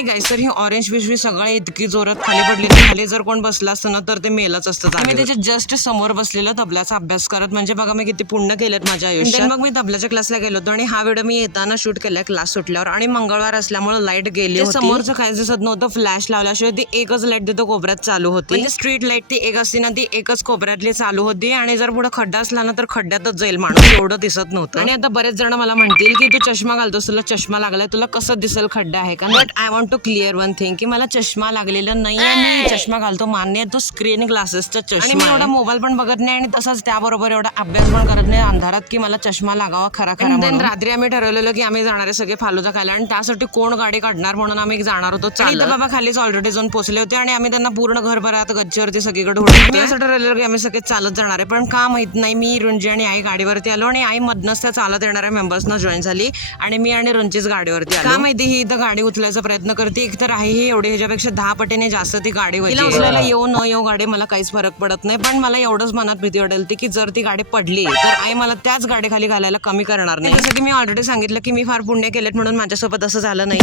नाही गाईस, तर ही ऑरेंज पिशवी सगळे इतकी जोरात खाली पडलेली, खाली जर कोण बसला असतं ना तर ते मेलच असतं. मी त्याच्या जस्ट समोर बसलेलं तबल्याचा अभ्यास करत, म्हणजे बघा मी किती पुण्य केलेत माझ्या आयुष्यात. मग मी तबल्याच्या क्लासला गेलो होतो आणि हा व्हिडिओ मी येताना शूट केलाय क्लास सुटल्यावर, आणि मंगळवार असल्यामुळे लाईट गेली होती. समोरचं काय दिसत नव्हतं, फ्लॅश लावल्याशिवाय ती एकच लाईट तिथं कोपऱ्यात चालू होती. म्हणजे स्ट्रीट लाईट ती एक असती ना, ती एकच कोपऱ्यातली चालू होती, आणि जर पुढे खड्डा असला ना तर खड्ड्यातच जाईल माणूस, एवढं दिसत नव्हतं. आणि आता बरेच जण मला म्हणतील की तू चष्मा घालतोस, तुला चष्मा लागलाय, तुला कसं दिसेल खड्डा आहे का. But I want to clear one thing, की मला चष्मा लागलेला नाहीये, मी चष्मा घालतो मान्य, तो स्क्रीन ग्लासेसचा चष्मा. मी एवढा मोबाईल पण बघत नाही आणि तसंच त्याबरोबर एवढा अभ्यास पण करत नाही अंधारात की मला चष्मा लागावा खरा खरा. देन रात्री आम्ही ठरवलेलं की आम्ही जाणारे सगळे फालुदा खायला, आणि त्यासाठी कोण गाडी काढणार म्हणून आम्ही जाणार होतो. चालत बाबा खालीच ऑलरेडी जाऊन पोहोचले होते, आणि आम्ही त्यांना पूर्ण घरभरात गच्चीवरती सगळीकडे होतो. असं ठरवलेलं की आम्ही सगळे चालत जाणार आहे, पण का माहित नाही मी, रुंजी आणि आई गाडीवरती आलो, आणि आई मधनच त्या चालत येणाऱ्या मेंबर्सना जॉईन झाली, आणि मी आणि रुंचीच गाडीवरती आलो. का माहिती ही इथं गाडी उचलायचा प्रयत्न करते, एक तर आहे ही एवढी, ह्याच्यापेक्षा 10 पटीने जास्त ती गाडी होती. उचलायला येऊ न येऊ गाडी मला काहीच फरक पडत नाही, पण मला एवढंच मनात भीती वाटते की जर ती गाडी पडली तर आई मला त्याच गाडी खाली घालायला कमी करणार नाही. जसं की मी ऑलरेडी सांगितलं की मी फार पुण्य केलेत म्हणून माझ्यासोबत असं झालं नाही.